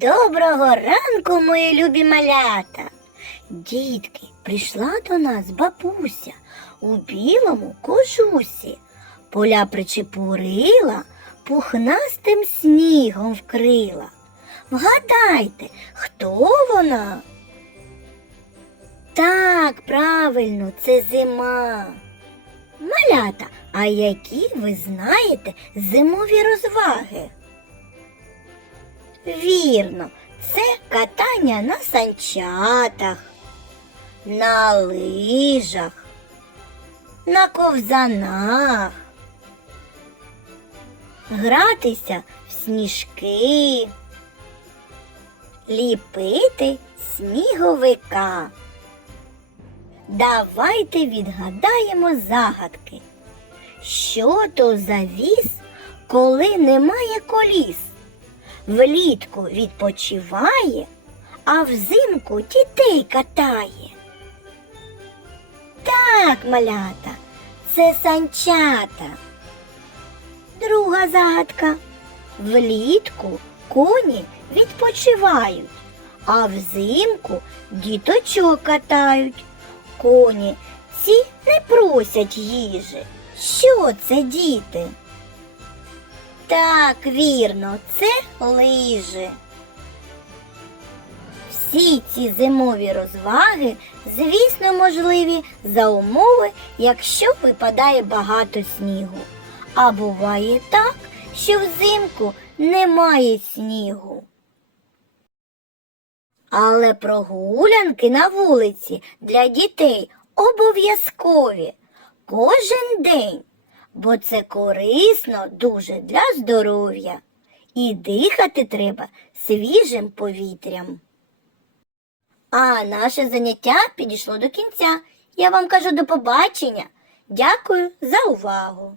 Доброго ранку, мої любі малята. Дітки, прийшла до нас бабуся у білому кожусі. Поля причепурила, пухнастим снігом вкрила. Вгадайте, хто вона? Так, правильно, це зима. Малята, а які ви знаєте зимові розваги? Вірно, це катання на санчатах, на лижах, на ковзанах, гратися в сніжки, ліпити сніговика. Давайте відгадаємо загадки. Що то за віз, коли немає коліс? Влітку відпочиває, а взимку дітей катає. Так, малята, це санчата. Друга загадка. Влітку коні відпочивають, а взимку діточок катають. Коні ці не просять їжі. Що це, діти? Так, вірно, це лижі. Всі ці зимові розваги, звісно, можливі за умови, якщо випадає багато снігу. А буває так, що взимку немає снігу. Але прогулянки на вулиці для дітей обов'язкові кожен день, бо це корисно дуже для здоров'я. І дихати треба свіжим повітрям. А наше заняття підійшло до кінця. Я вам кажу до побачення. Дякую за увагу.